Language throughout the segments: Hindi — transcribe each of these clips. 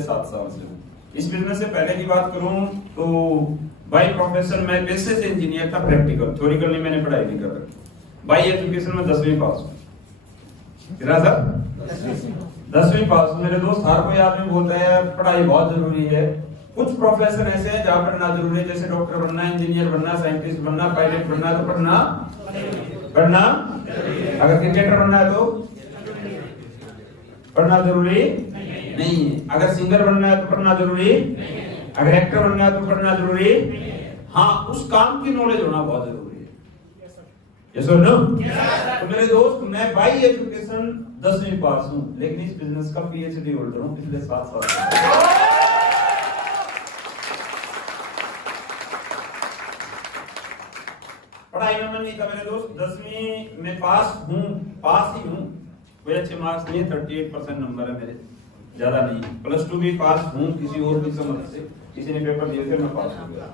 7 साल से हूँ इस बिजनेस से। पहले की बात करूं तो बाय प्रोफेशन मैं पेशे से इंजीनियर था, प्रैक्टिकल थ्योरिकल नहीं मैंने पढ़ाई नहीं कर रखी। बाय एजुकेशन में 10वीं पास हूँ। कितना सर 10वीं पास हूँ। मेरे दोस्त हर कोई आदमी बोलता है पढ़ाई बहुत जरूरी है। कुछ प्रोफेशन ऐसे हैं जहाँ पढ़ना जरूरी है, जैसे डॉक्टर बनना, इंजीनियर बनना, साइंटिस्ट बनना, पायलट बनना, तो पढ़ना अगर क्रिकेटर बनना है तो पढ़ना जरूरी नहीं है। अगर सिंगर बनना है तो पढ़ना जरूरी, अगर एक्टर बनना है तो पढ़ना जरूरी। हाँ, उस काम की नॉलेज होना बहुत जरूरी है। यस और नो? तो मेरे दोस्त मैं बाय एजुकेशन 10वीं पास हूँ, लेकिन इस बिजनेस का पीएचडी होल्डर हूँ पिछले 7 साल से। पढ़ाई में मन नहीं था मेरे दोस्त। 10वीं में पास ही हूँ। कोई अच्छे मार्क्स नहीं, 38% नंबर है मेरे, ज्यादा नहीं। +2 भी पास हूँ किसी और की समझ से, किसी ने पेपर दिए थे मैं पास हो गया।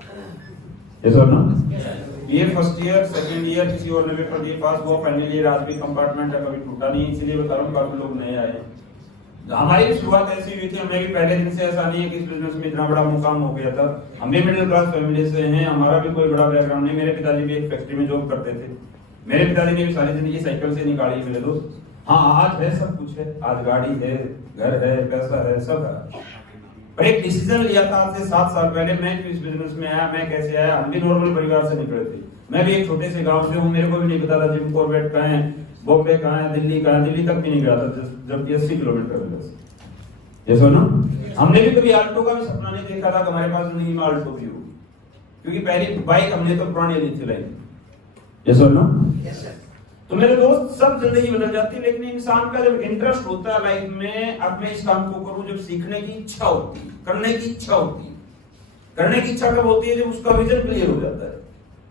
यस और नो? ये फर्स्ट ईयर सेकंड ईयर किसी और ने पेपर दिए, पास हुआ। फाइनल ईयर आज भी कंपार्टमेंट है, कभी टूटा नहीं। इसीलिए बता रहा हूँ काफी लोग नए आए। हमारी भी शुरुआत ऐसी हुई थी, हमें भी पहले दिन से ऐसा नहीं है कि इस बिजनेस में इतना बड़ा मुकाम हो गया था। हम भी मिडिल क्लास फैमिली से हैं, हमारा भी कोई बड़ा बैकग्राउंड नहीं। मेरे पिताजी भी एक फैक्ट्री में जॉब करते थे। मेरे पिताजी ने भी सारी जिंदगी साइकिल से निकाली है मेरे दोस्त। हाँ, आज है, सब कुछ है, आज गाड़ी है, घर है, पैसा है, सब है। पर एक डिसीजन लिया था आज से 7 साल पहले। मैं इस बिजनेस में आया, मैं कैसे आया? हम भी नॉर्मल परिवार से निकले थे। मैं भी एक छोटे से गांव से हूँ, मेरे को भी नहीं पता था जिम कॉर्बेट कहाँ है, बॉम्बे कहाँ है, दिल्ली कहाँ है। दिल्ली तक भी नहीं गया था, जबकि 80 किलोमीटर है। ये सुनो, हमने भी कभी आल्टो का भी सपना नहीं देखा था कि हमारे पास जिंदगी में आल्टो भी होगी, क्योंकि पहली बाइक हमने तो पुरानी ली चलाई। ये सुनो, तो मेरे दोस्त सब जिंदगी बदल जाती है, लेकिन इंसान का जब इंटरेस्ट होता है लाइफ में, अब मैं इस काम को करूं, जब सीखने की इच्छा होती है, करने की इच्छा होती है। करने की इच्छा कब होती है? जब उसका विजन क्लियर हो जाता है।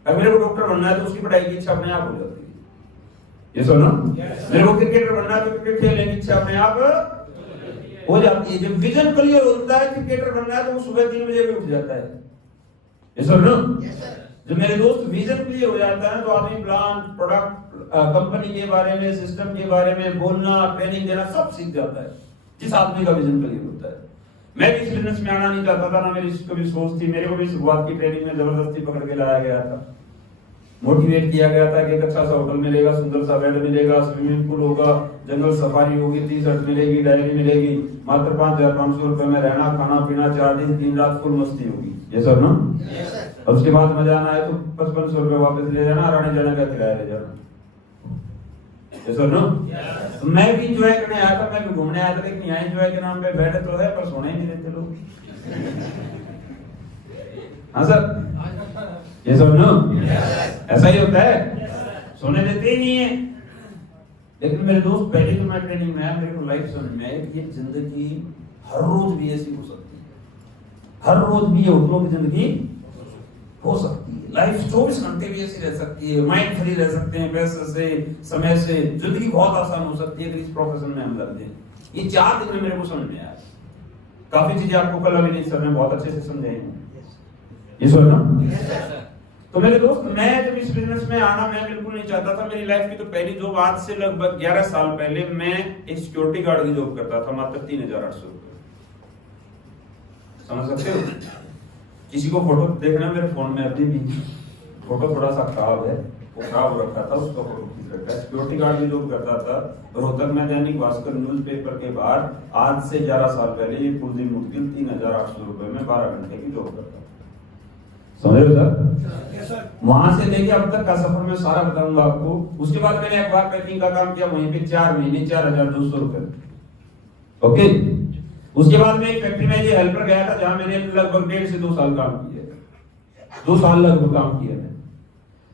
अगर मेरे को डॉक्टर बनना है तो उसकी पढ़ाई की इच्छा अपने आप हो जाती है। ये सुनो, मेरे को क्रिकेटर बनना है तो क्रिकेट खेलने की इच्छा अपने आप हो जाती है। जब विजन क्लियर होता है क्रिकेटर बनना है तो वो सुबह 3 बजे भी उठ जाता है। ये सुन लो, जब मेरे दोस्त विजन क्लियर हो जाता है तो आदमी प्लान, प्रोडक्ट, कंपनी के बारे में, सिस्टम के बारे में बोलना, ट्रेनिंग देना सब सीख जाता है, जिस आदमी का विजन क्लियर होता है। मैं भी इस बिजनेस में आना नहीं चाहता था, ना मेरी कभी सोच थी। मेरे को भी शुरुआत की ट्रेनिंग में जबरदस्ती पकड़ के लाया गया था, मोटिवेट किया गया था कि एक अच्छा सा होटल मिलेगा, सुंदर सा बेड मिलेगा, स्विमिंग पूल होगा, जंगल सफारी होगी, टी-शर्ट मिलेगी, डायरी मिलेगी, मात्र 5,500 रुपए में रहना, खाना पीना, 4 दिन 3 रात फुल मस्ती होगी। ये सब ना, और उसके बाद मजा आना है तो 5500 रुपए वापस ले जाना, आने जाने का किराया ले जाना। ये सब ना, मैं भी एंजॉय करने आया था, मैं भी घूमने आया था, लेकिन यहाँ एंजॉय के नाम पे बेड तो है पर सोने ही नहीं देते लोग। हाँ सर, ये सब नो, ऐसा ही होता है, सोने देते ही नहीं है। लेकिन मेरे दोस्त पहले तो मैं ट्रेनिंग में आया, मेरे को लाइफ समझ में आया कि ये जिंदगी हर रोज भी ऐसी हो सकती है, हर रोज भी ये होटलों की जिंदगी हो सकती है। लाइफ 24 घंटे भी ऐसी रह सकती है, माइंड फ्री रह सकते हैं, पैसे से, समय से, जिंदगी बहुत आसान हो सकती है अगर इस प्रोफेशन में हम लग जाए। ये 4 दिन में मेरे को समझ में आया। काफी चीजें आपको कल अभी सर ने बहुत अच्छे से समझाई हैं। ये सुन ना, तो मेरे दोस्त मैं जब इस बिजनेस में आना मैं बिल्कुल नहीं चाहता था। मेरी लाइफ की तो पहली जॉब आज से लगभग 11 साल पहले मैं एक सिक्योरिटी गार्ड की जॉब करता था, मात्र 3,800 रुपए। समझ सकते हो? किसी को फोटो देखना, मेरे फोन में अभी भी फोटो थोड़ा सा खराब है, वो खराब हो रखा था, उसका फोटो खींच रखा है। सिक्योरिटी गार्ड की जॉब करता था रोहतक में, दैनिक भास्कर न्यूज़पेपर के बाहर। आज से 11 साल पहले ये कुलदीप मुद्गिल 3,800 रुपए में 12 घंटे की जॉब करता था। समझ रहे हो सर? वहां से लेके अब तक का सफर में सारा बताऊंगा आपको। उसके बाद मैंने अखबार पैकिंग का काम किया, वहीं पे 4 महीने 4,200 रुपए। ओके, उसके बाद मैं एक फैक्ट्री में ये हेल्पर गया था, जहां मैंने लगभग 1.5 से 2 साल काम किया। 2 साल लगभग काम किया है।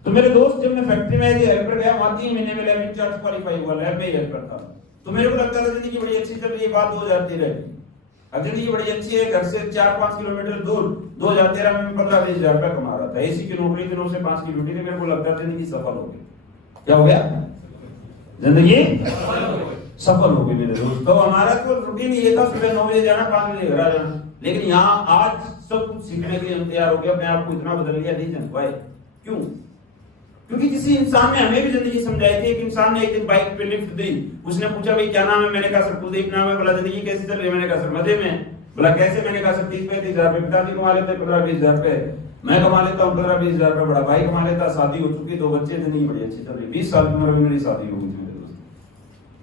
तो मेरे दोस्त जब मैं फैक्ट्री में ये हेल्पर गया, वहां 3 महीने में लैब इंचार्ज क्वालिफाई हुआ, लैब में हेल्पर था। तो मेरे को लगता था जिंदगी बड़ी अच्छी चल रही है, बात हो जाती रहेगी। अब जिंदगी बड़ी अच्छी है, घर से 4-5 किलोमीटर दूर। 2013 में 15-20 हजार रुपया कमा रहा था, एसी की नौकरी थी, 9 से 5 की ड्यूटी थी। मेरे को लगता था जिंदगी सफल हो गई। क्या हो गया? जिंदगी सफल हो गई मेरे दोस्त। तो हमारा तो रूटीन ये था, सुबह 9 बजे जाना, 5 बजे घर आ जाना। लेकिन यहाँ आज सब कुछ सीखने के लिए हम तैयार हो गए। अपने आप को इतना बदल लिया, रीजन वाई? क्यों? क्योंकि किसी इंसान ने हमें भी जिंदगी समझाई थी। एक इंसान ने एक दिन बाइक पे लिफ्ट दी, उसने पूछा भाई क्या नाम है? मैंने कहा सर कुलदीप नाम है। बोला जिंदगी कैसी चल रही है? मैंने कहा सर मजे में। बोला कैसे? मैंने कहा सर 30-35 हजार रुपए पिताजी कमा लेते, 15-20 हजार रुपए मैं कमा लेता हूँ, 15-20 हजार रुपए बड़ा भाई कमा लेता, शादी हो चुकी, 2 बच्चे, जिंदगी बड़ी अच्छी चल रही। 20 साल की उम्र में मेरी शादी हो गई थी मेरे दोस्त,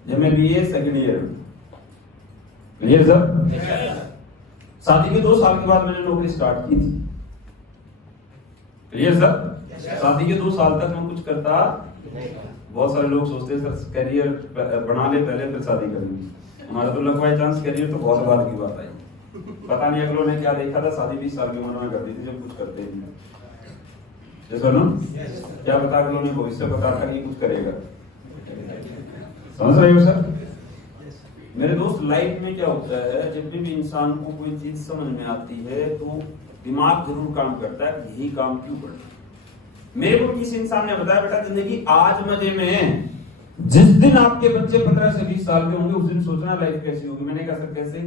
जब मैं BA second year. Clear sir? शादी के 2 साल के बाद मैंने नौकरी स्टार्ट की थी। Clear sir? शादी के 2 साल तक मैं कुछ करता नहीं। बहुत सारे लोग सोचते हैं सर करियर बना ले पहले फिर शादी करेंगे। हमारा तो लक बाय चांस करियर तो बहुत बाद की बात आई। पता नहीं अगलों ने क्या देखा था, शादी 20 साल की उम्र में कर दी थी जब कुछ करते ही नहीं। जैसा ना क्या पता अगलों ने भविष्य बता था कि कुछ करेगा। समझ रहे हो सर? मेरे दोस्त लाइफ में क्या होता है, जब भी इंसान को कोई चीज समझ में आती है तो दिमाग जरूर काम करता है, यही काम क्यों करता है। मेरे को किसी इंसान ने बताया बेटा जिंदगी आज मजे में है, जिस दिन आपके बच्चे 15 से 20 साल के होंगे उस दिन सोचना लाइफ कैसी होगी। मैंने कहा सर कैसे?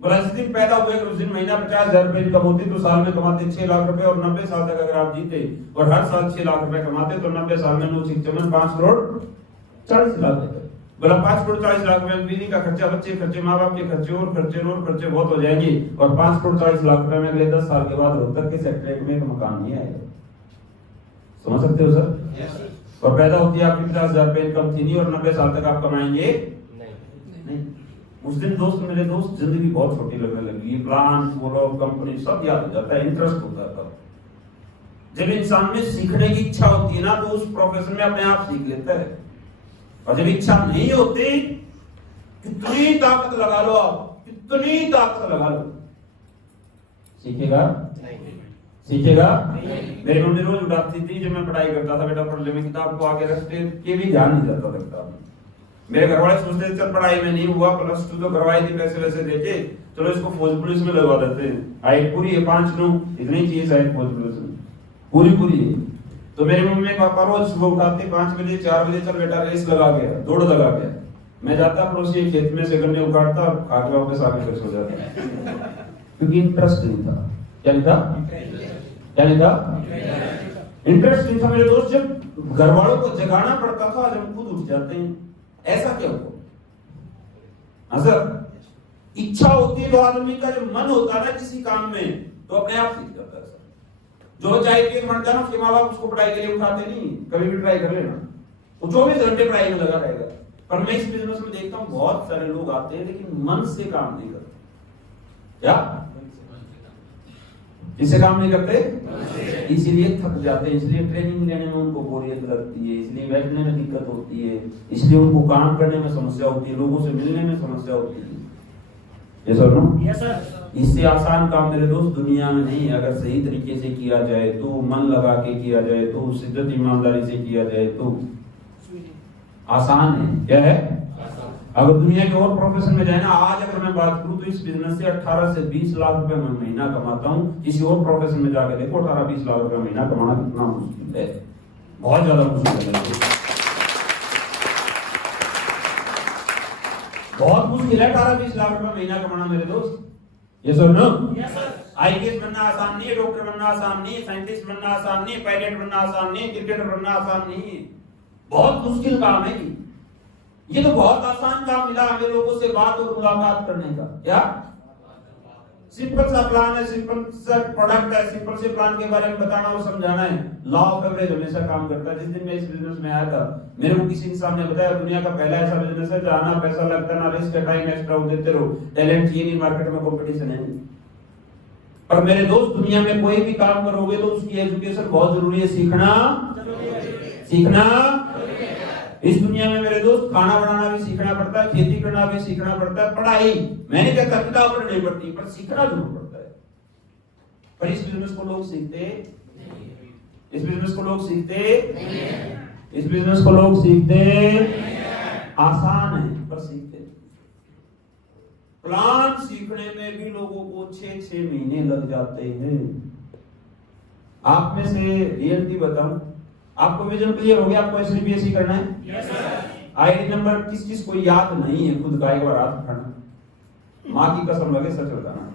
बोला जिस दिन पैदा हुए उस दिन महीना 50 हजार रुपए इनकम होती तो साल में कमाते 6 लाख रुपए, और 90 साल तक अगर आप जीते और हर साल 6 लाख रुपए कमाते तो 90 साल में 9 चमन 5 करोड़ 40 लाख। बोला 5 करोड़ 40 लाख में बीवी का खर्चा, बच्चे खर्चे, माँ बाप के खर्चे और खर्चे बहुत हो जाएंगे, और 5 करोड़ 40 लाख रुपए में अगले 10 साल के बाद रोहतक के सेक्टर में एक मकान नहीं आएगा। समझ सकते हो सर? yes, और पैदा होती है आपकी 50 हजार रुपए इनकम थी नहीं, और 90 साल तक आप कमाएंगे नहीं। उस दिन दोस्त मेरे दोस्त जिंदगी बहुत छोटी लगने लगी। प्लान बोलो कंपनी सब याद हो जाता है, इंटरेस्ट होता है तब। जब इंसान में सीखने की इच्छा होती है ना तो उस प्रोफेशन में अपने आप सीख लेता है, और जब इच्छा नहीं होती कितनी ताकत लगा लो आप, कितनी ताकत लगा लो, सीखेगा नहीं। सीखेगा मेरी मम्मी रोज उठाती थी जब मैं पढ़ाई करता था, बेटा पढ़ ले, मैं किताब को आगे रखते के भी ध्यान नहीं जाता था किताब में। मेरे घर वाले सोचते थे चल पढ़ाई में नहीं हुआ, +2 तो करवाई थी पैसे वैसे देके, चलो इसको फौज पुलिस में लगवा देते हैं, हाइट पूरी है 5'9", इतनी चीज है फौज पुलिस में पूरी है। तो मेरे मम्मी पापा रोज सुबह उठाते 5 बजे 4 बजे, चल बेटा रेस लगा गया, दौड़ लगा गया। मैं जाता पड़ोसी खेत में से गन्ने उखाड़ता, खा के वापस आके फिर सो जाता, क्योंकि इंटरेस्ट नहीं था। क्या नहीं था? इंटरेस्ट नहीं था मेरे दोस्त। जब घर वालों को जगाना पड़ता था जब खुद उठ जाते हैं, ऐसा क्या हुआ? सर इच्छा होती है तो आदमी का जो मन होता है ना किसी काम में तो अपने आप सीख जाता है। जो चाय के बनता है ना उसके माँ बाप उसको पढ़ाई के लिए उठाते नहीं, कभी भी ट्राई कर लेना, वो 24 घंटे पढ़ाई में लगा रहेगा। पर मैं इस बिजनेस में देखता हूँ बहुत सारे लोग आते हैं लेकिन मन से काम नहीं करते। क्या किससे काम नहीं करते? इसीलिए थक जाते हैं, इसलिए ट्रेनिंग लेने में उनको बोरियत लगती है, इसलिए बैठने में दिक्कत होती है, इसलिए उनको काम करने में समस्या होती है, लोगों से मिलने में समस्या होती है। ये सर नो? Yes sir. इससे आसान काम मेरे दोस्त दुनिया में नहीं है। अगर सही तरीके से किया जाए तो, मन लगा के किया जाए तो, शिद्दत ईमानदारी से किया जाए तो आसान है। क्या है? अगर दुनिया के और प्रोफेशन में जाए ना, आज अगर मैं बात करूं तो इस बिजनेस से 18 से 20 लाख रुपए मैं महीना कमाता हूं। किसी और प्रोफेशन में जाकर देखो 18-20 लाख रुपए महीना कमाना कितना मुश्किल है, बहुत ज्यादा मुश्किल है, बहुत मुश्किल है 18-20 लाख रुपए महीना कमाना मेरे दोस्त। ये सुन लो, आईएएस बनना आसान नहीं है, डॉक्टर बनना आसान नहीं है, साइंटिस्ट बनना आसान नहीं है, पायलट बनना आसान नहीं है, क्रिकेटर बनना आसान नहीं है, बहुत मुश्किल काम है। ये तो बहुत आसान काम मिला हमें लोगों से बात और मुलाकात करने का। क्या सिंपल सा प्लान है, सिंपल सा प्रोडक्ट है, सिंपल से प्लान के बारे में बताना और समझाना है। लॉ ऑफ एवरेज हमेशा काम करता है। जिस दिन मैं इस बिजनेस में आया था मेरे को किसी इंसान ने बताया दुनिया का पहला ऐसा बिजनेस है जहां ना पैसा लगता ना रिस्क, टाइम एक्स्ट्रा देते रहो, टैलेंट चाहिए नहीं, मार्केट में कंपटीशन है नहीं। पर मेरे दोस्त दुनिया में कोई भी काम करोगे तो उसकी एजुकेशन बहुत जरूरी है, सीखना। इस दुनिया में मेरे दोस्त खाना बनाना भी सीखना पड़ता है, खेती करना भी सीखना पड़ता है, पढ़ाई मैंने कहता किताब पढ़नी पड़ती पर सीखना जरूर पड़ता है। पर इस बिजनेस को लोग सीखते, इस बिजनेस को लोग सीखते आसान है पर सीखते। प्लान सीखने में भी लोगों को 6-6 महीने लग जाते हैं। आप में से रियलिटी बताऊं, आपको विजन क्लियर हो गया? आपको एसबीएसई करना है? Yes sir. आईडी नंबर किस को याद नहीं है खुद का, एक बार हाथ उठाना, माँ की कसम लगे सच बताना।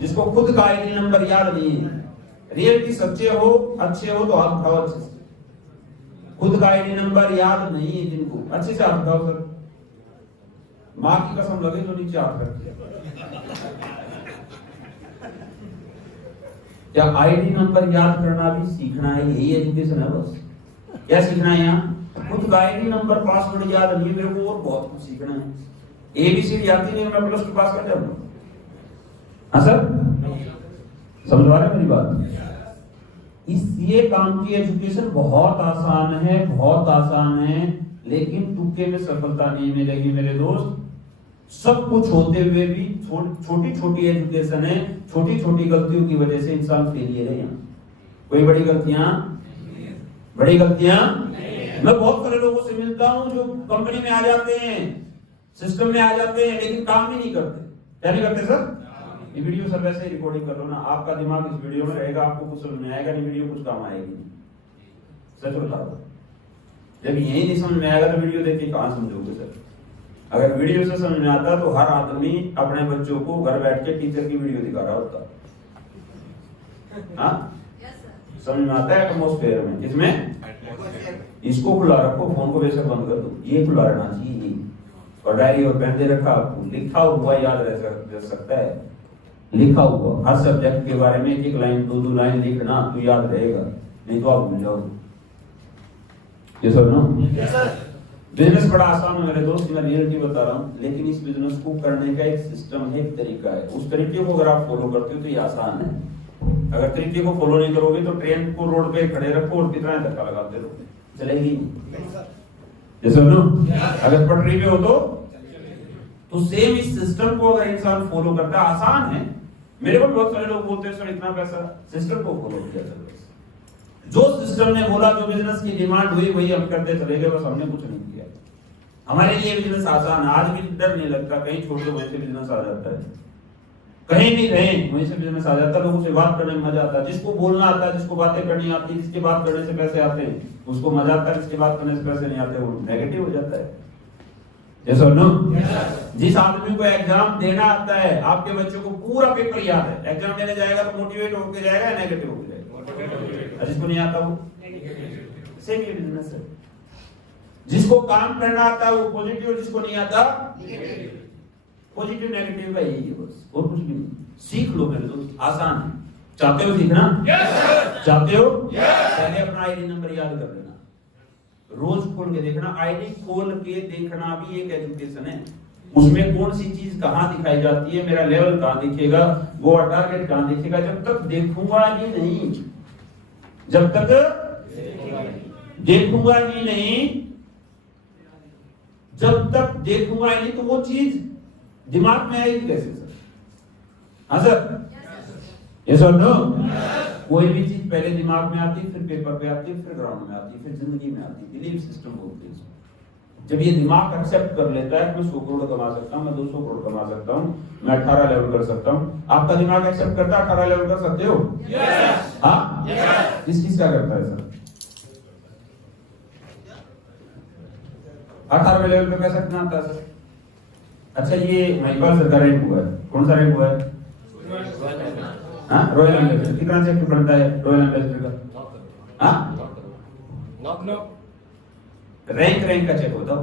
जिसको खुद का आईडी नंबर याद नहीं है, रियलिटी सच्चे हो अच्छे हो तो हाथ उठाओ अच्छे से। खुद का आईडी नंबर याद नहीं है जिनको, अच्छे से हाथ उठाओ सर। माँ की कसम लगे तो नीचे हाथ रखिए। क्या आईडी नंबर याद करना भी सीखना है? यही एजुकेशन है बस। क्या सीखना है यहाँ? खुद का आईडी नंबर पासवर्ड याद नहीं है मेरे को, और बहुत कुछ सीखना है। एबीसीडी आती नहीं, मैं प्लस 2 पास कर जाऊंगा। हाँ सर, समझ आ रहा है मेरी बात? ये काम की एजुकेशन बहुत आसान है, बहुत आसान है, लेकिन तुक्के में सफलता नहीं मिलेगी मेरे दोस्त। सब कुछ होते हुए भी छोटी छोटी एजुकेशन है, छोटी छोटी गलतियों की वजह से इंसान फेलियर है। यहाँ कोई बड़ी गलतियां मैं बहुत सारे लोगों से मिलता हूं जो कंपनी में आ जाते हैं, सिस्टम में आ जाते हैं, लेकिन काम ही नहीं करते। क्या नहीं करते सर? ये वीडियो सर वैसे ही रिकॉर्डिंग कर लो ना, आपका दिमाग इस वीडियो में रहेगा, आपको कुछ समझ में आएगा नहीं, वीडियो कुछ काम आएगी नहीं। सच बता दो, जब यही नहीं समझ में आएगा तो वीडियो देख के कहां समझोगे सर? अगर वीडियो से समझ में आता तो हर आदमी अपने बच्चों को घर बैठ के टीचर की वीडियो दिखा रहा होता। हाँ, समझ में आता है एटमॉस्फेयर में, किसमें? इसको खुला रखो, फोन को बेशक बंद कर दो, ये खुला रहना चाहिए। और डायरी और पेन दे रखा, लिखा हुआ याद रह सकता है। लिखा हुआ हर सब्जेक्ट के बारे में एक लाइन, दो लाइन लिखना तो याद रहेगा, नहीं तो आप भूल जाओगे। ये सब ना बिजनेस बड़ा आसान है मेरे दोस्त, मैं रियलिटी बता रहा हूँ, लेकिन इस बिजनेस को करने का एक सिस्टम है, एक तरीका है। उस तरीके को अगर आप फॉलो करते हो तो ये आसान है। अगर तरीके को फॉलो नहीं करोगे तो ट्रेन को रोड पे खड़े रखो और कितना धक्का लगाते रहो, चलेगी नहीं। जैसे अगर पटरी पे हो तो सेम इस सिस्टम को अगर इंसान फॉलो करता है, आसान है। मेरे को बहुत सारे लोग बोलते हैं सर इतना पैसा, सिस्टम को फॉलो किया चलो, जो सिस्टम ने बोला, जो बिजनेस की डिमांड हुई वही हम करते चले गए, बस हमने कुछ नहीं किया। हमारे लिए बिजनेस आसान है, आज भी डर नहीं लगता, कहीं छोड़ दो वहीं से बिजनेस आ जाता है, कहीं भी रहें वहीं से बिजनेस आ जाता है। लोगों से बात करने में मजा आता है, जिसको बोलना आता है, जिसको बातें करनी आती है, जिसके बात करने से पैसे आते हैं उसको मजा आता है, जिसके बात करने से पैसे नहीं आते वो नेगेटिव हो जाता है। Yes or no? जिस आदमी को एग्जाम देना आता है, आपके बच्चों को पूरा पेपर याद है, एग्जाम देने जाएगा तो मोटिवेट होकर जाएगा या नेगेटिव होकर जाएगा? जिसको नहीं आता वो सेम ही बिजनेस है। जिसको काम करना आता है वो पॉजिटिव, और जिसको नहीं आता पॉजिटिव नेगेटिव का यही है बस, और कुछ भी नहीं। सीख लो मेरे दोस्त, आसान है। चाहते हो सीखना? चाहते हो? पहले अपना आईडी नंबर याद कर लेना, रोज खोल के देखना। आईडी खोल के देखना भी एक एजुकेशन है। उसमें कौन सी चीज कहाँ दिखाई जाती है, मेरा लेवल कहाँ दिखेगा, वो टारगेट कहाँ दिखेगा। जब तक देखूंगा ही नहीं, जब तक देखूंगा ही नहीं, जब तक देखूंगा ही नहीं तो वो चीज दिमाग में आएगी कैसे सर? हाँ सर, यस और नो? कोई भी चीज पहले दिमाग में आती है, फिर पेपर पे आती है, फिर ग्राउंड में आती है, फिर जिंदगी में आती है। बिलीफ सिस्टम बोलते हैं। जब ये दिमाग एक्सेप्ट कर लेता है कि मैं 100 करोड़ कमा सकता हूँ, मैं 200 करोड़ कमा सकता हूँ, मैं 18 लेवल कर सकता हूँ। आपका दिमाग एक्सेप्ट करता है 18 लेवल कर सकते हो? yes! हाँ, किस किस का करता है सर? 18वें लेवल पे पैसा कितना आता है सर? अच्छा, ये महिपाल सर का रैंक हुआ है, कौन सा रैंक हुआ है? Royal ambassador. कितना चेक बनता है रॉयल एम्बेसडर का? रैंक का चेक होता है।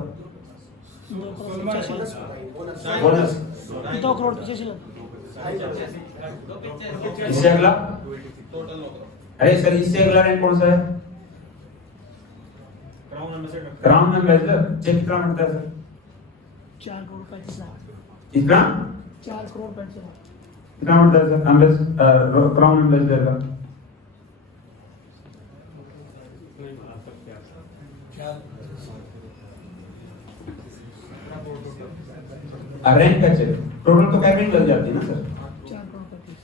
बोनस 2 करोड़ 85 लाख। इससे अगला? अरे सर, इससे अगला रैंक कौन सा है? Crown ambassador. चेक कितना बनता है सर? 4 करोड़ 35 लाख। कितना? 4 करोड़ 35 लाख। कितना बनता है सर एम्बेसडर, क्राउन एम्बेसडर का? रैंक का चेक टोटल तो कैपिंग लग जाती है ना सर? 4 करोड़ 35।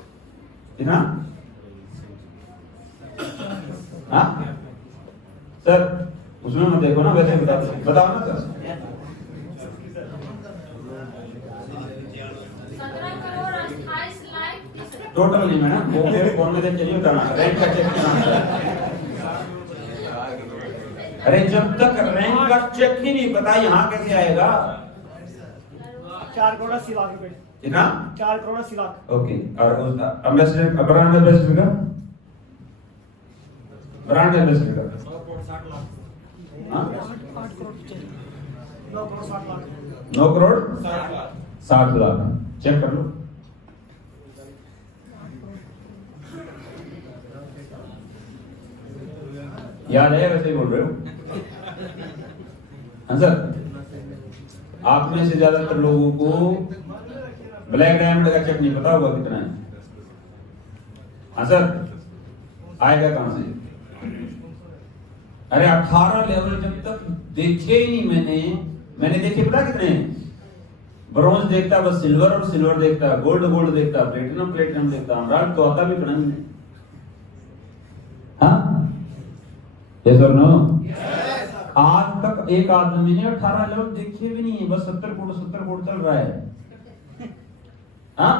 कितना? हाँ सर, उसमें मत देखो ना, वैसे बताओ ना सर। 17 करोड़ 28 लाख टोटल नहीं मैडम, वो मेरे फोन में देख के नहीं बताना। रैंक का चेक कितना होता है? अरे जब तक रैंक का चेक ही नहीं पता, यहाँ कैसे आएगा? 4 करोड़ 80 लाख रुपए। कितना? 4 करोड़ 80 लाख। ओके, और उसका एम्बेसडर, ब्रांड एम्बेसडर का? ब्रांड एम्बेसडर का? हाँ, 8 करोड़ 85। 9 करोड़ 60 लाख 9 करोड़ 60 लाख। चेक कर लो। याद है वैसे ही बोल रहे हो? हाँ सर, आप में से ज्यादातर लोगों को ब्लैक डायमंड का चेक नहीं पता होगा कितना है। हाँ सर, आएगा कहां से? अरे 18 लेवल जब तक देखे ही नहीं मैंने देखे पता कितने हैं? ब्रॉन्ज देखता, बस सिल्वर और सिल्वर देखता, गोल्ड देखता, प्लेटिनम देखता, एमराल्ड तो आता भी पड़ा नहीं। हाँ यस और नो? आज तक एक आदमी ने 18 लेवल देखे भी नहीं है, बस 70 करोड़ चल रहा है। हाँ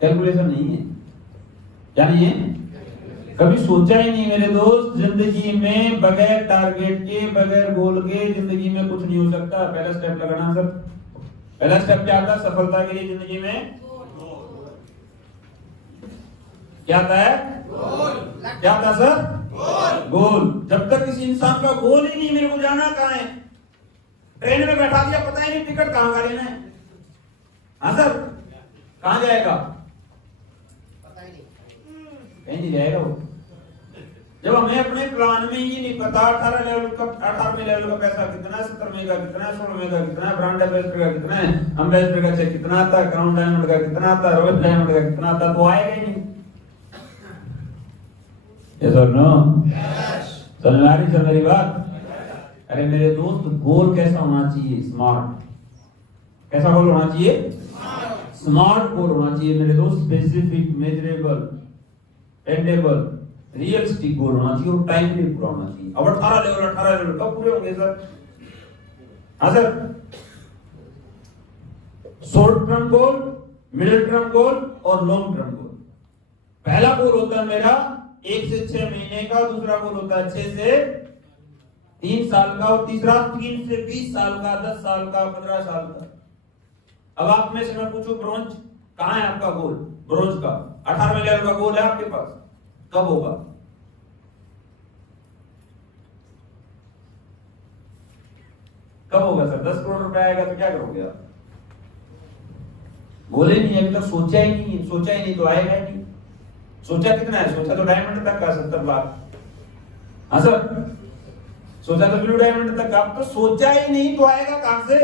कैलकुलेशन नहीं है, क्या नहीं है? कभी सोचा ही नहीं मेरे दोस्त, जिंदगी में बगैर टारगेट के, बगैर गोल के जिंदगी में कुछ नहीं हो सकता। पहला स्टेप लगाना सर। पहला स्टेप क्या था सफलता के लिए जिंदगी में? क्या था? क्या था सर? गोल। जब तक किसी इंसान का गोल ही नहीं, मेरे को जाना कहां है, ट्रेन में बैठा दिया, पता ही नहीं टिकट कहां का लेना है। हाँ सर, कहां जाएगा? कहीं नहीं जाएगा वो। जब हमें अपने प्लान में ही नहीं पता 18 लेवल का, 18वें लेवल का पैसा कितना है, 17वें का कितना है, 16वें का कितना है, ब्रांड एम्बेसडर का कितना है, एम्बेसडर का चेक कितना आता है, क्राउन डायमंड का कितना आता है, रॉयल डायमंड का कितना आता है, तो आएगा ही नहीं। यस और नो? चल मेरी बात? अरे मेरे दोस्त, गोल कैसा होना चाहिए? स्मार्ट। कैसा गोल होना चाहिए? स्मार्ट गोल होना चाहिए मेरे दोस्त। स्पेसिफिक, मेजरेबल, एटेनेबल, रियलिस्टिक गोल होना चाहिए और टाइमली पूरा होना चाहिए। अब 18 लेवल कब पूरे होंगे सर? हाँ sir, short term goal, middle term goal और लॉन्ग टर्म गोल। पहला गोल होता है मेरा 1 से 6 महीने का, दूसरा गोल होता है 6 से 3 साल का, और तीसरा 3 से 20 साल का, 10 साल का, 15 साल का। अब आप में से मैं पूछूं, ब्रोंज कहां है आपका गोल? ब्रोंज का 18वें लेवल का गोल है आपके पास, कब होगा? कब होगा सर? 10 करोड़ रुपए आएगा तो क्या करोगे आप? बोले नहीं, अभी तक सोचा ही नहीं तो आएगा ही नहीं। सोचा कितना है? सोचा तो डायमंड तक का 70 लाख। हाँ सर, सोचा तो ब्लू डायमंड तक का, आप तो सोचा ही नहीं तो आएगा कहां से?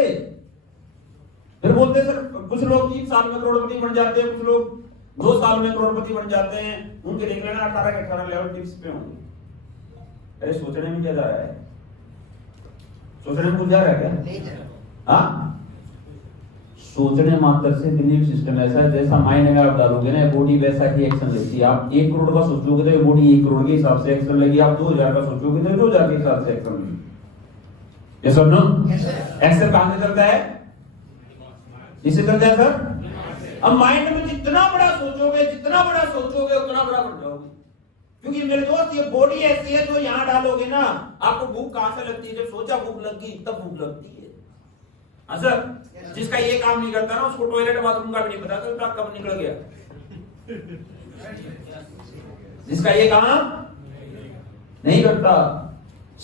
फिर बोलते सर कुछ लोग 3 साल में करोड़पति बन जाते हैं, कुछ लोग 2 साल में करोड़पति बन जाते हैं, उनके देख लेना 18 के 18 लेवल टिप्स पे होंगे। अरे सोचने में क्या जा रहा है? सोचने में कुछ जा रहा है क्या? हाँ, सोचने मात्र से बिलीफ सिस्टम ऐसा है, जैसा माइंड में आप डालोगे ना, बॉडी वैसा ही एक्शन लेती है। आप 1 करोड़ का सोचोगे तो बॉडी 1 करोड़ के हिसाब से एक्शन लेगी। आप 2000 का सोचोगे तो 2000 के हिसाब से एक्शन लेगी। यस और नो? एक्शन कहां से चलता है? इससे चलता है सर। अब माइंड में जितना बड़ा सोचोगे उतना बड़ा बन जाओगे। क्योंकि मेरे दोस्त, ये बॉडी ऐसी है, जो यहां डालोगे ना, आपको भूख कहां से लगती है? जब सोचा भूख लगी तब भूख लगती है। हाँ सर, जिसका ये काम नहीं करता ना, उसको टॉयलेट बाथरूम का भी नहीं पता चलता कब निकल गया। जिसका ये काम नहीं करता,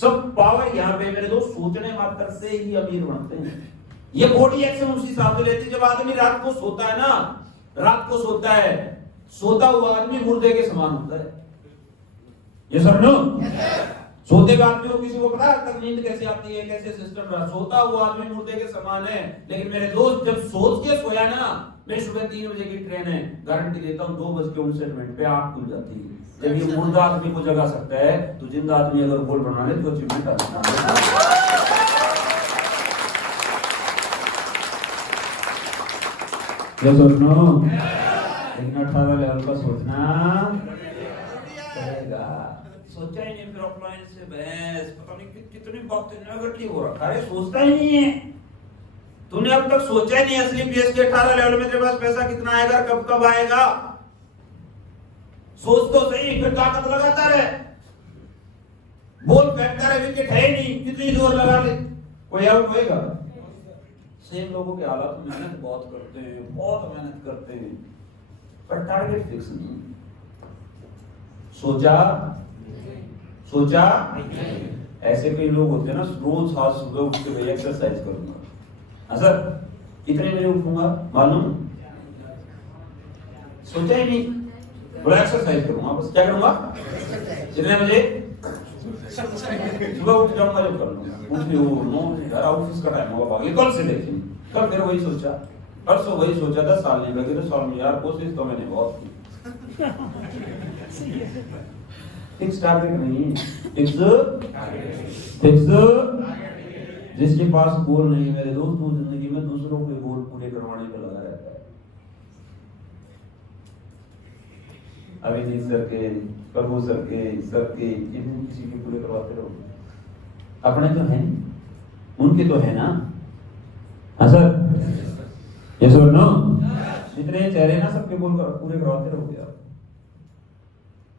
सब पावर यहाँ पे मेरे दोस्त सोचने मात्र से ही अमीर बनते हैं। ये बॉडी एक्शन उसी हिसाब से लेती है। जब आदमी रात को सोता है ना, सोता हुआ आदमी मुर्दे के समान होता है। ये सब नो? सोते का आदमी को किसी को पता है तक नींद कैसे आती है, कैसे सिस्टम रहा? सोता हुआ आदमी मुर्दे के समान है। लेकिन मेरे दोस्त, जब सोच के सोया ना, मेरी सुबह 3 बजे की ट्रेन है, गारंटी देता हूँ 2:59 पे आंख खुल जाती है। जब ये मुर्दा आदमी को जगा सकता है, तो जिंदा आदमी अगर गोल बना ले तो अचीवमेंट आता है। लेकिन 18 लेवल का सोचना पड़ेगा। सोचा ही नहीं, फिर ऑफलाइन से बहस, पता नहीं कितनी बातें नेगेटिव हो रहा है। सोचता ही नहीं है, तूने अब तक सोचा ही नहीं असली पीएस के 18 लेवल में तेरे पास पैसा कितना आएगा, कब आएगा। सोच तो सही, फिर ताकत लगाता रहे, बॉल फेंकता रहे, विकेट है ही नहीं, कितनी जोर लगा ले, कोई आउट होएगा? सेम लोगों के हालात में मेहनत बहुत करते हैं, पर टारगेट फिक्स नहीं। सोचा ऐसे कई लोग होते हैं ना, रोज आज सुबह उठ के भाई एक्सरसाइज करूंगा। हाँ सर, कितने बजे उठूंगा मालूम, सोचा ही नहीं, बोला एक्सरसाइज करूंगा, बस क्या करूंगा, कितने बजे सुबह उठ जाऊंगा, जब कर लूंगा, उठ लो, नो यार ऑफिस का टाइम होगा, अगले कल से देखेंगे, कल फिर वही सोचा, परसों वही सोचा, 10 साल नहीं लगे, तो साल में यार कोशिश तो मैंने बहुत की। फिक्स टारगेट नहीं, फिक्स जिसके पास गोल नहीं मेरे दोस्त, वो जिंदगी में दूसरों के गोल पूरे करवाने में लगा रहता है। अभी सर के, प्रभु सर के इन किसी के पूरे करवाते रहो, अपने तो है नहीं, उनके तो है ना। हाँ सर, ये सर नो, जितने चेहरे ना सबके गोल पूरे करवाते रहोगे आप,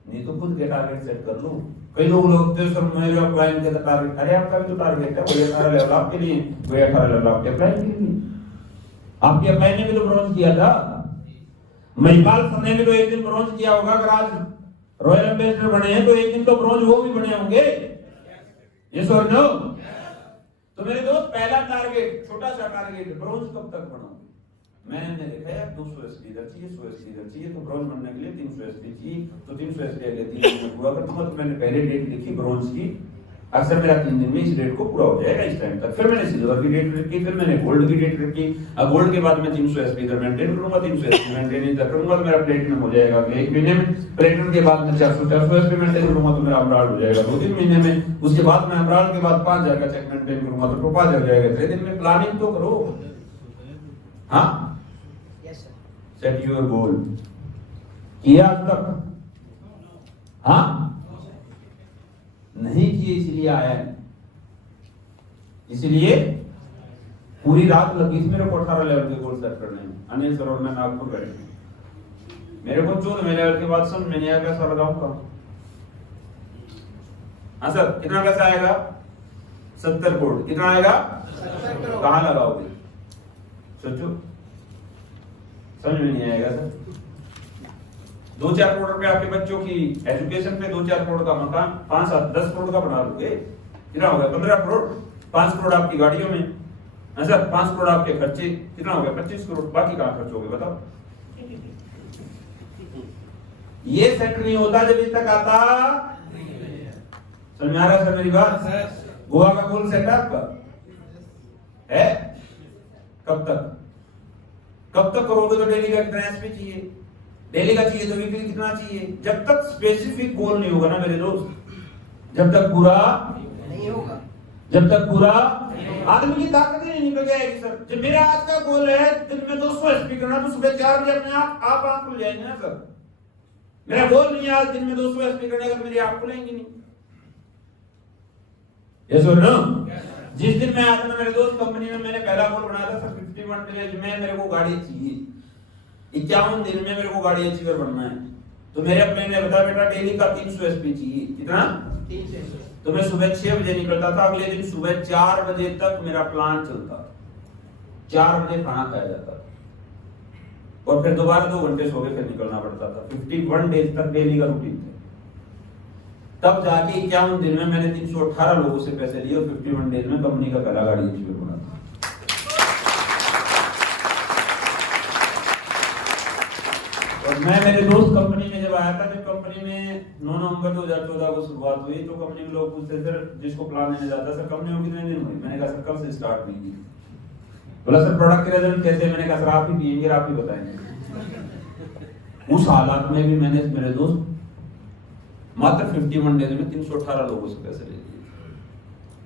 नहीं तो खुद के टारगेट सेट कर लो। कई लोग होते हैं सर मेरे अपलाइन के टारगेट, अरे आपका भी तो टारगेट है, वही 18 लेवल आपके लिए, वही 18 लेवल आपके अपलाइन के लिए। आपके अपलाइन ने भी तो ब्रॉन्ज किया था, महिपाल सर ने भी तो एक दिन ब्रॉन्ज किया होगा। अगर आज रॉयल एम्बेसडर बने हैं तो एक दिन तो ब्रॉन्ज वो भी बने होंगे। ये सर नो, तो मेरे दोस्त पहला टारगेट, छोटा सा टारगेट, ब्रॉन्ज कब तक बनोगे। मैंने देखा है 200 एसपी इधर चाहिए, 100 एसपी इधर चाहिए, तो ब्रॉन्ज बनने के लिए 300 एसपी चाहिए, तो 300 एसपी अगले 3 दिन में पूरा कर दूंगा। तो मैंने पहले डेट लिखी ब्रॉन्ज की, अक्सर मेरा 3 दिन में इस डेट को पूरा हो जाएगा इस टाइम तक। फिर मैंने सिल्वर की डेट रखी, फिर मैंने गोल्ड की डेट रखी। अब गोल्ड के बाद मैं 300 एसपी इधर मेंटेन करूंगा, 300 एसपी मेंटेन इधर करूंगा, तो मेरा प्लेटिनम हो जाएगा 1 महीने में। प्लेटिनम के बाद मैं 400 एसपी मेंटेन करूंगा, तो मेरा एमराल्ड हो जाएगा 2-3 महीने में। उसके बाद मैं एमराल्ड के बाद 5000 का चेक मेंटेन करूंगा, तो टोपाज हो जाएगा 3 दिन में। प्लानिंग तो करो। हाँ, सेट योर गोल, किया अब तक? हाँ, नहीं किए, इसलिए आया है। इसलिए पूरी रात लगी थी मेरे को 18 लेवल के गोल सेट करने में। अनिल सर और मैं नागपुर गए, मेरे को 14वें लेवल के बाद समझ में नहीं आया कैसा लगाऊंगा। हाँ सर, कितना पैसा आएगा? 70 करोड़। कितना आएगा? कहां लगाओगे? सोचो, समझ में नहीं आएगा सर। 2-4 करोड़ रुपए आपके बच्चों की एजुकेशन पे, 2-4 करोड़ का मकान, 5-10 करोड़ का बना लोगे, कितना होगा? 15 करोड़। 5 करोड़ आपकी गाड़ियों में, अच्छा 5 करोड़ आपके खर्चे, कितना हो गया? 25 करोड़। बाकी कहां खर्च हो गए बताओ? ये सेट नहीं होता जब इस तक आता। समझ आ रहा सर मेरी बात? गोवा का गोल सेट है आपका है? कब तक करोगे? तो डेली का कितना एसपी चाहिए, डेली का चाहिए तो वीकली कितना चाहिए। जब तक स्पेसिफिक गोल नहीं होगा ना मेरे दोस्त, जब तक पूरा नहीं होगा, जब तक पूरा आदमी की ताकत ही नहीं निकल जाएगी सर। जब मेरा आज का गोल है दिन में 200 एसपी करना, तो सुबह 4 बजे अपने आप आंख खुल जाएंगे ना सर। मेरा गोल नहीं है आज दिन में 200 एसपी करने का, मेरी आंख खुलेंगी नहीं। यस और नो? जिस दिन मैं आया था मेरे दोस्त कंपनी में, मैंने पहला गोल बनाया था सर 51 डेज में मेरे को गाड़ी चाहिए, 51 दिन में मेरे को गाड़ी अचीवर बनना है। तो मेरे अपने ने बताया बेटा डेली का 300 एसपी चाहिए। कितना? 300। तो मैं सुबह 6 बजे निकलता था, अगले दिन सुबह 4 बजे तक मेरा प्लान चलता, 4 बजे खाना खाया जाता और फिर दोबारा 2 घंटे सो के फिर निकलना पड़ता था। 51 डेज तक डेली का रूटीन था। तब जाके 51 दिन में मैंने 318 लोगों से पैसे लिए और 51 डेज में कंपनी का पहला गाड़ी अचीवर बना था। और मैं मेरे दोस्त कंपनी में जब आया था, जब कंपनी में 9 नवंबर 2014 को शुरुआत हुई, तो कंपनी में लोग पूछते सर जिसको प्लान देने जाता सर कंपनी में कितने दिन हुए? मैंने कहा सर कब से स्टार्ट हुई थी। बोला सर प्रोडक्ट के रिजल्ट कैसे? मैंने कहा सर आप ही पिएंगे, आप ही बताएंगे। उस हालात में भी मैंने मेरे दोस्त मात्र 51 डेज में 318 लोगों से पैसे ले लिए।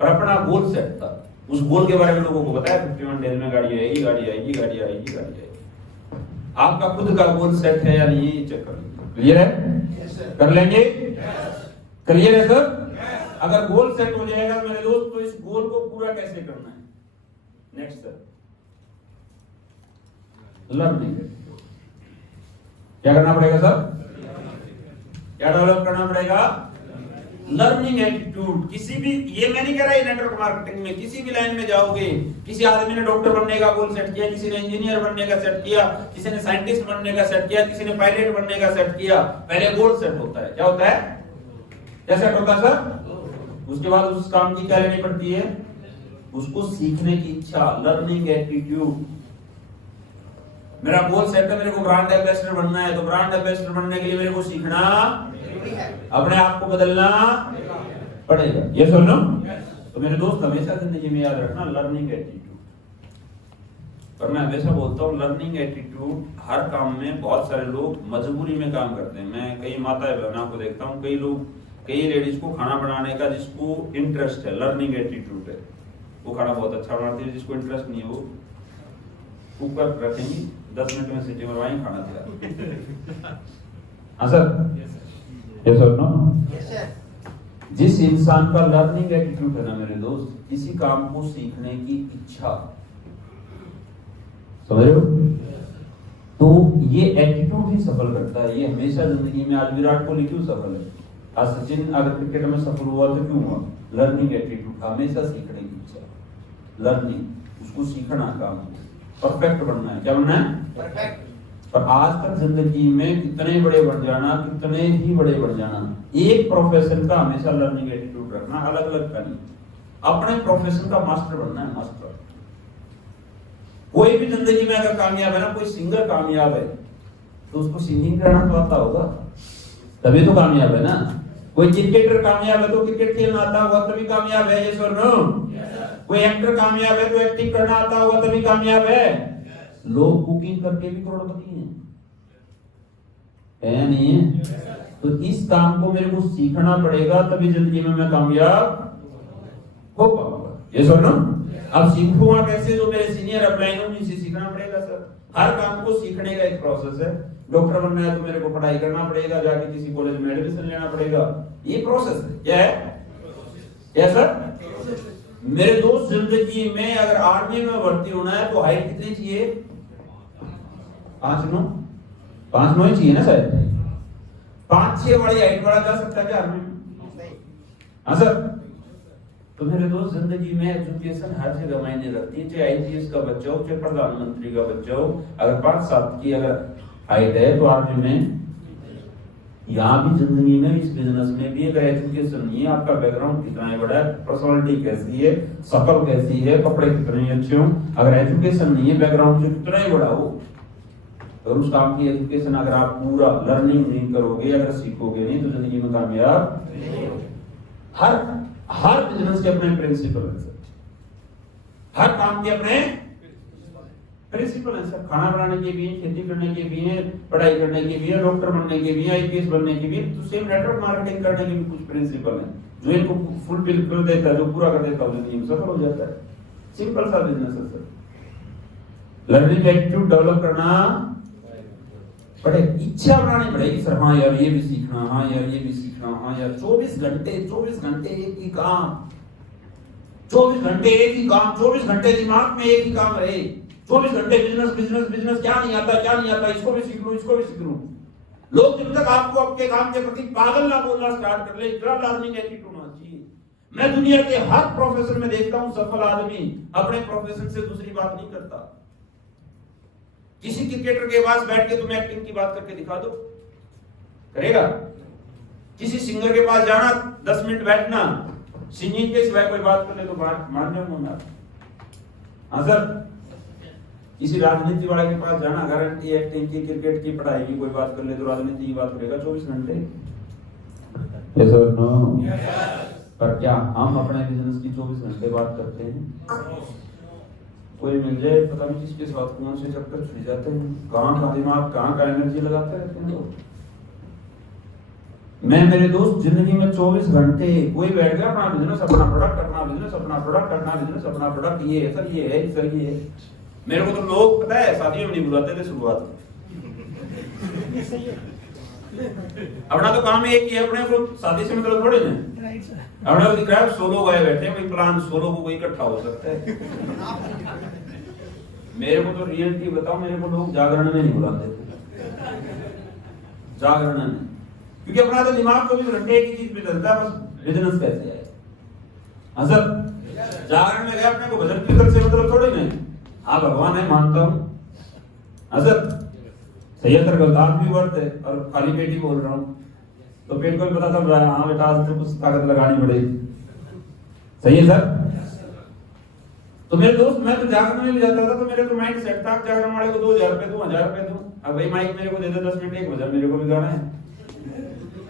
और अपना गोल सेट था, उस गोल के बारे में लोगों को बताया 51 डेज में गाड़ी आएगी, गाड़ी आएगी, गाड़ी आएगी, गाड़ी आएगी। आपका खुद का गोल सेट है या नहीं, ये चेक कर लीजिए। क्लियर है? कर लेंगे? क्लियर है सर? अगर गोल सेट हो जाएगा मेरे दोस्त, तो इस गोल को पूरा कैसे करना है? Next sir, learning. क्या करना पड़ेगा सर? क्या डेवलप करना पड़ेगा? Learning attitude. किसी भी, ये मैं नहीं कह रहा नेटवर्क मार्केटिंग में, किसी भी लाइन में जाओगे, किसी आदमी ने डॉक्टर बनने का गोल सेट किया, किसी ने इंजीनियर बनने का सेट किया, किसी ने साइंटिस्ट बनने का सेट किया, किसी ने पायलट बनने का सेट किया। पहले गोल सेट होता है। क्या होता है? क्या सेट होता है सर? उसके बाद उस काम की क्या लेनी पड़ती है, उसको सीखने की इच्छा, लर्निंग एटीट्यूड। मेरा गोल सेट है, मेरे को ब्रांड एम्बेसडर बनना है, तो ब्रांड एम्बेसडर बनने के लिए मेरे को सीखना, अपने आप को बदलना पड़ेगा। ये सुन लो। तो मेरे दोस्त हमेशा जिंदगी में याद रखना लर्निंग एटीट्यूड। और मैं हमेशा बोलता हूँ लर्निंग एटीट्यूड हर काम में। बहुत सारे लोग मजबूरी में काम करते हैं। मैं कई माता बहनों को देखता हूँ, कई लोग, कई लेडीज को खाना बनाने का जिसको इंटरेस्ट है, लर्निंग एटीट्यूड है, वो खाना बहुत अच्छा बनाती है। जिसको इंटरेस्ट नहीं है वो कुकर रखेंगी, 10 मिनट में सीटी मरवाएंगे, खाना तैयार। हाँ सर, ये सर नो। जिस इंसान का लर्निंग एटीट्यूड है ना मेरे दोस्त, किसी काम को सीखने की इच्छा, समझ रहे हो, तो ये एटीट्यूड ही सफल करता है। ये हमेशा जिंदगी में, आज विराट कोहली क्यों सफल है, आज सचिन अगर क्रिकेट में सफल हुआ तो क्यों हुआ, लर्निंग एटीट्यूड, हमेशा सीखने की इच्छा, लर्निंग, उसको सीखना, काम परफेक्ट बनना है। क्या बनना है? परफेक्ट। पर आज तक जिंदगी में कितने बड़े बन जाना, कितने ही बड़े बन जाना, एक प्रोफेशन का हमेशा लर्निंग एटीट्यूड रखना, अलग अलग का नहीं, अपने प्रोफेशन का मास्टर बनना है, मास्टर। कोई भी जिंदगी में अगर कामयाब है ना, कोई सिंगर कामयाब है तो उसको सिंगिंग करना तो आता होगा, तभी तो कामयाब है ना। कोई क्रिकेटर कामयाब है तो क्रिकेट खेलना आता होगा, तभी कामयाब है। ये सुन लो। कोई एक्टर कामयाब है तो एक्टिंग करना आता होगा, तभी कामयाब है। लोग कुकिंग करके भी करोड़पति है नहीं है? तो इस काम को मेरे को सीखना पड़ेगा, तभी जिंदगी में मैं कामयाब हो पाऊंगा। ये सुन लो। अब सीखूंगा कैसे? जो मेरे सीनियर अपलाइन होंगे, इसे सीखना पड़ेगा सर। हर काम को सीखने का एक प्रोसेस है। डॉक्टर बनना है तो मेरे को पढ़ाई करना पड़ेगा, जाके किसी कॉलेज में एडमिशन लेना पड़ेगा, ये प्रोसेस है। क्या है? क्या सर? मेरे दोस्त, जिंदगी में अगर आर्मी में भर्ती होना है तो हाइट कितनी चाहिए? 5'9" ही चाहिए ना सर? 5'6" वाली हाइट वाला जा सकता है क्या आर्मी में? हाँ सर। तो मेरे दोस्त, जिंदगी में एजुकेशन हर जगह मायने रखती है, चाहे आईपीएस का बच्चा हो, चाहे प्रधानमंत्री का बच्चा हो। अगर 5'7" की अगर हाइट है तो आर्मी में, यहाँ भी जिंदगी में, इस बिजनेस में भी अगर एजुकेशन नहीं है, आपका बैकग्राउंड कितना है बड़ा है, पर्सनालिटी कैसी है, शकल कैसी है, कपड़े कितने अच्छे हो, अगर एजुकेशन नहीं है, बैकग्राउंड से कितना ही बड़ा हो, और उस काम की एजुकेशन अगर आप पूरा लर्निंग नहीं करोगे, अगर सीखोगे नहीं, तो जिंदगी में कामयाब। हर बिजनेस के अपने प्रिंसिपल है सर, हर काम के अपने प्रिंसिपल है सर। खाना बनाने के भी हैं, खेती करने के भी हैं, पढ़ाई करने के भी हैं, डॉक्टर बनने के भी हैं, आईपीएस बनने के भी हैं। तो सेम नेटवर्क मार्केटिंग करने के भी कुछ प्रिंसिपल हैं, जो इनको फुलफिल कर देता है, जो पूरा कर देता है, जिंदगी में सफल हो जाता है। सिंपल सा बिजनेस है सर। लर्निंग एटीट्यूड डेवलप करना पड़े, इच्छा बनानी पड़ेगी सर। हाँ यार ये भी सीखना, हाँ यार ये भी सीखना, हाँ यार 24 घंटे एक ही काम, 24 घंटे एक ही काम, 24 घंटे दिमाग में एक ही काम रहे, 24 घंटे बिजनेस बिजनेस बिजनेस, क्या नहीं आता, इसको भी सीख लूं, इसको भी सीख लूं। लोग जब तक आपको आपके काम के प्रति पागल ना बोलना स्टार्ट कर ले, इतना लर्निंग एटीट्यूड होना चाहिए। मैं दुनिया के हर प्रोफेशन में देखता हूं, सफल आदमी अपने प्रोफेशन से दूसरी बात नहीं करता। किसी क्रिकेटर के पास बैठ के तुम एक्टिंग की बात करके दिखा दो, करेगा? किसी सिंगर के पास जाना, 10 मिनट बैठना, सिंगिंग के सिवाय कोई बात कर ले तो बात मान जाऊंगा मैं। हाँ सर। किसी राजनीति वाले के पास जाना, गारंटी एक्टिंग की, क्रिकेट की, पढ़ाई की कोई बात कर ले तो राजनीति की बात करेगा 24 घंटे। yes or no? पर क्या हम अपने बिजनेस की 24 घंटे बात करते हैं? कोई मिल जाए, पता नहीं किसके साथ कौन से चक्कर छुड़ जाते हैं, कहाँ का दिमाग, कहाँ का एनर्जी लगाते रहते हैं लोग। मैं मेरे दोस्त, जिंदगी में 24 घंटे कोई बैठ गया अपना बिजनेस, अपना प्रोडक्ट, अपना बिजनेस, अपना प्रोडक्ट, अपना बिजनेस, अपना प्रोडक्ट, ये है सर, ये है सर, ये है। मेरे को तो लोग पता है शादियों में नहीं बुलाते थे शुरुआत में। अपना तो काम एक ही है, अपने को शादी से मतलब थोड़े ना, अपने को दिख रहा है 16 गए बैठे, कोई प्लान 16 को कोई इकट्ठा हो सकता है। मेरे को तो रियलिटी बताओ, मेरे को लोग जागरण में नहीं बुलाते थे, जागरण में, क्योंकि अपना तो दिमाग 24 घंटे एक ही चीज पे चलता है, बस बिजनेस कैसे है। हाँ सर, जागरण में गया, अपने को भजन कीर्तन से मतलब थोड़े नहीं। हाँ भगवान है, मानता हूँ। हाँ सर, सही है सर, गलत भी वर्त है, और खाली पेट ही बोल रहा हूँ, तो पेट को भी पता चल रहा है, हाँ बेटा आज तो कुछ ताकत लगानी पड़ेगी। सही है सर? तो मेरे दोस्त, मैं तो जागरण में भी जाता था तो मेरे तो माइंड सेट था जागरण वाले को 2000 रुपए दूं, 1000 रुपए दूं। अब भाई माइक मेरे को दे दे 10 मिनट, एक भजन मेरे को भी गाना है।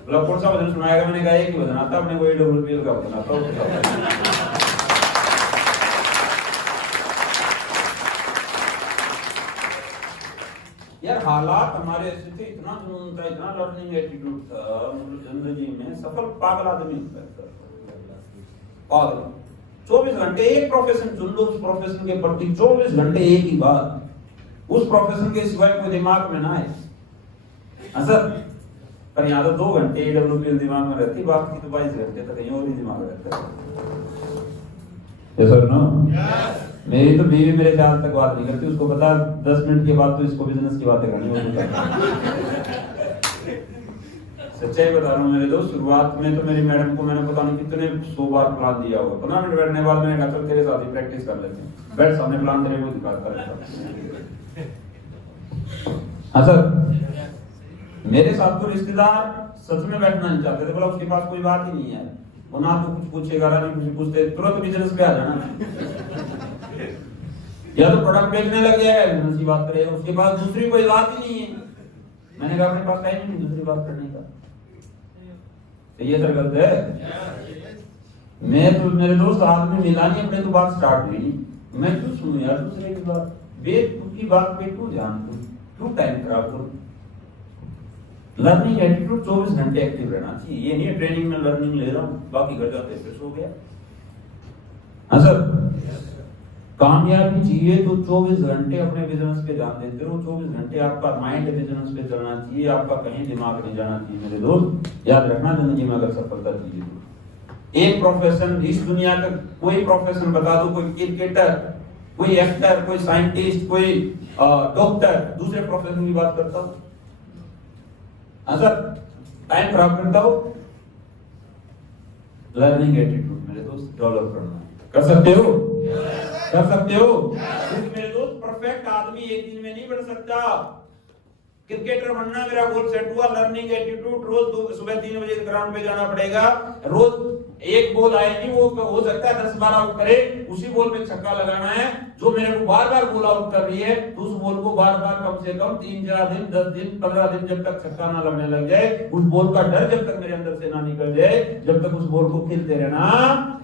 बोला कौन सा भजन सुनाएगा? मैंने कहा एक ही भजन आता, अपने कोई WPL का भजन आता हो। यार हालात हमारे ऐसे थे, इतना जुनून था, इतना लर्निंग एटीट्यूड था, मतलब जिंदगी में सफल पागल आदमी होता है सर, पागल। 24 घंटे एक प्रोफेशन चुन लो, उस प्रोफेशन के प्रति 24 घंटे एक ही बात, उस प्रोफेशन के सिवाय कोई दिमाग में ना आए। हाँ सर, पर यहाँ तो 2 घंटे AWPL दिमाग में रहती, बाकी तो 22 घंटे तक कहीं और ही दिमाग रहता है। सर नो मेरी तो बीवी मेरे ख्याल तक बात नहीं करती, उसको पता 10 मिनट के बाद तो इसको बिजनेस की बातें करनी होगी। सच्चाई बता रहा हूँ मेरे दोस्त, शुरुआत में तो मेरी मैडम को मैंने पता नहीं कितने 100 बार प्लान दिया होगा। 15 मिनट बैठने के बाद मैंने कहा चल तेरे साथ ही प्रैक्टिस कर लेते हैं, बैठ सामने प्लान तेरे को दिखाता है। हाँ सर, मेरे साथ तो रिश्तेदार सच में बैठना नहीं चाहते थे, बोला उसके पास कोई बात ही नहीं है, वो ना तो कुछ पूछेगा ना कुछ पूछते, तुरंत बिजनेस पे आ जाना। या तो प्रोडक्ट बेचने लग गया है, बिजनेस की बात करेगा, उसके पास दूसरी कोई बात ही नहीं है। मैंने कहा अपने पास टाइम नहीं दूसरी बात करने का। तो ये सर गलत है। मैं तो मेरे दोस्त आदमी मिला नहीं, अपने तो बात स्टार्ट हुई नहीं, मैं क्यों सुनूं यार दूसरे की बात, बेवकूफ की बात पे क्यों ध्यान दूं, क्यों टाइम खराब करूं। लर्निंग एटीट्यूड 24 घंटे एक्टिव रहना चाहिए। ये नहीं ट्रेनिंग में लर्निंग ले रहा हूँ, बाकी घर जाते फिर सो गया। हाँ सर, कामयाबी चाहिए तो 24 घंटे अपने बिजनेस पे ध्यान देते रहो। 24 घंटे आपका माइंड बिजनेस पे चलना चाहिए, आपका कहीं दिमाग नहीं जाना चाहिए। मेरे दोस्त याद रखना, जिंदगी में अगर सफलता चाहिए तो एक प्रोफेशन, इस दुनिया का कोई प्रोफेशन बता दो, कोई क्रिकेटर, कोई एक्टर, कोई साइंटिस्ट, कोई डॉक्टर, दूसरे प्रोफेशन की बात करता हूँ। हाँ सर, टाइम खराब करता हो, लर्निंग एटीट्यूड मेरे दोस्त डेवलप करना कर सकते हो, कर सकते हो। क्योंकि मेरे दोस्त परफेक्ट आदमी एक दिन में नहीं बन सकता। क्रिकेटर बनना मेरा गोल सेट हुआ, लर्निंग एटीट्यूड, रोज सुबह 3 बजे ग्राउंड पे जाना पड़ेगा, रोज एक बॉल आएगी, वो हो सकता है 10 बार आउट करे, उसी बॉल पे छक्का लगाना है। जो मेरे को बार बार बॉल आउट कर रही है, तो उस बॉल को बार बार कम से कम 3-4 दिन, 10 दिन, 15 दिन, जब तक छक्का ना लगने लग जाए, उस बॉल का डर जब तक मेरे अंदर से ना निकल जाए, जब तक उस बॉल को खेलते रहना।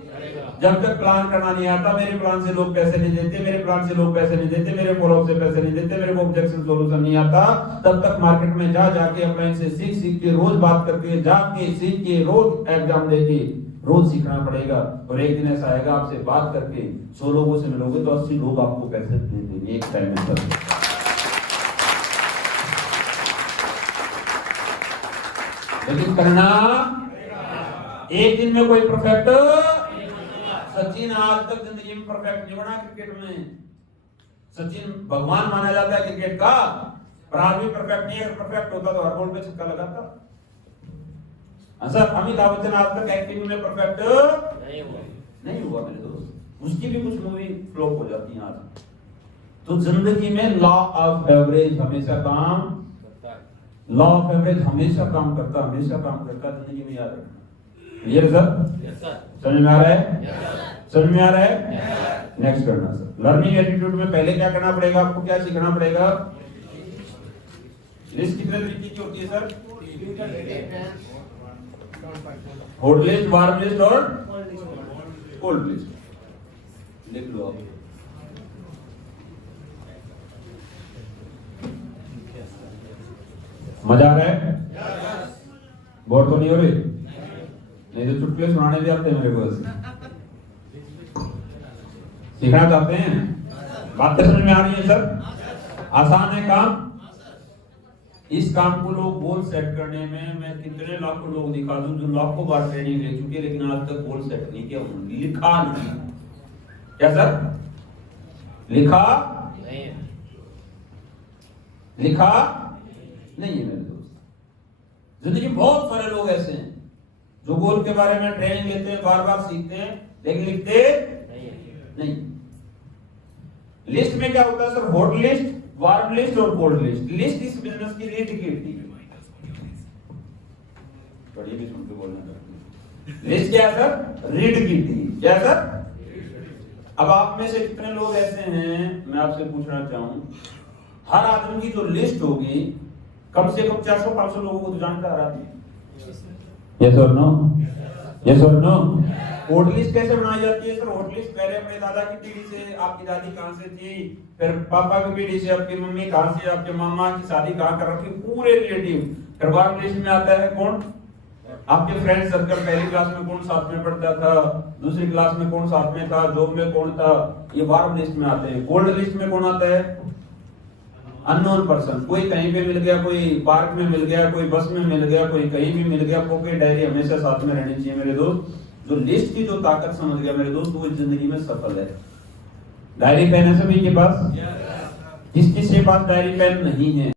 जब तक प्लान करना नहीं आता, मेरे प्लान से लोग पैसे नहीं देते, मेरे प्लान से लोग पैसे नहीं देते, मेरे फॉलोअप से पैसे नहीं देते, मेरे को ऑब्जेक्शन सोल्यूशन नहीं आता, तब तक मार्केट में जाके अपने से सीख के, रोज बात करके, जाके सीख के, रोज एग्जाम देके, रोज सीखना पड़ेगा। और एक दिन ऐसा आएगा, आपसे बात करके 100 लोगों से मिलोगे तो 80 लोग आपको पैसे दे देंगे एक टाइम में। सर लेकिन करना एक दिन में कोई परफेक्ट, सचिन आज तक जिंदगी में परफेक्ट नहीं बना क्रिकेट में। सचिन भगवान माना जाता है क्रिकेट का, पर आज भी परफेक्ट नहीं है। अगर परफेक्ट होता तो हर बॉल पे छक्का लगाता। सर अमिताभ बच्चन आज तक एक्टिंग में परफेक्ट नहीं हुआ मेरे दोस्त, उसकी भी कुछ मूवी फ्लॉप हो जाती है आज। तो जिंदगी में लॉ ऑफ एवरेज हमेशा काम करता है, लॉ ऑफ एवरेज हमेशा काम करता, हमेशा काम करता, जिंदगी में याद रखना। Clear sir? समझ में आ रहा है? समझ में आ रहा है? नेक्स्ट करना सर, लर्निंग एटीट्यूड में पहले क्या करना पड़ेगा, आपको क्या सीखना पड़ेगा? लिस्ट कितने तरीके की होती है sir? Hot list, warm list और कोल्ड लिस्ट। लिख लो आप। मजा आ रहा है? बोर तो नहीं हो रही? नहीं तो चुटकुले सुनाने भी आते हैं मेरे को। सीखना चाहते हैं? बातें समझ में आ रही है सर? आसान है काम? इस काम को लोग गोल सेट करने में मैं कितने लाखों लोग दिखा दूं जो लाखों बार ट्रेनिंग ले चुके, लेकिन आज तक गोल सेट नहीं किया उन्होंने, लिखा नहीं। क्या सर? लिखा नहीं, लिखा नहीं है मेरे दोस्त। जिंदगी में बहुत सारे लोग ऐसे हैं जो गोल के बारे में ट्रेनिंग लेते हैं, बार बार सीखते हैं, लेकिन लिखते नहीं। लिस्ट में क्या होता है sir? Hot list, warm list और कोल्ड लिस्ट। लिस्ट इस बिजनेस की रीढ़ की हड्डी है। बड़ी भी सुन के बोलना चाहते हैं। लिस्ट क्या है सर? रीड की थी। क्या है सर? अब आप में से कितने लोग ऐसे हैं, मैं आपसे पूछना चाहूं, हर आदमी की जो लिस्ट होगी कम से कम 400-500 लोगों को तो जानकार आती है। यस और नो? यस और नो? वोट लिस्ट कैसे बनाई जाती है सर? वोट लिस्ट पहले अपने दादा की पीढ़ी से, आपकी दादी कहां से थी, फिर पापा की पीढ़ी से आपकी मम्मी कहां से, आपके मामा की शादी कहां कर रखी, पूरे रिलेटिव। फिर बाद लिस्ट में आता है कौन? आपके फ्रेंड सर्कल, पहली क्लास में कौन साथ में पढ़ता था, दूसरी क्लास में कौन साथ में था, जॉब में कौन था, ये वार्म लिस्ट में आते हैं। गोल्ड लिस्ट में कौन आता है? Unknown person. कोई कहीं पे मिल गया, कोई पार्क में मिल गया, कोई बस में मिल गया, कोई कहीं भी मिल गया। पॉकेट डायरी हमेशा साथ में रहनी चाहिए मेरे दोस्त। जो लिस्ट की जो ताकत समझ गया मेरे दोस्त, वो जिंदगी में सफल है। डायरी पेन है सभी के पास? किस किस के पास डायरी पेन नहीं है?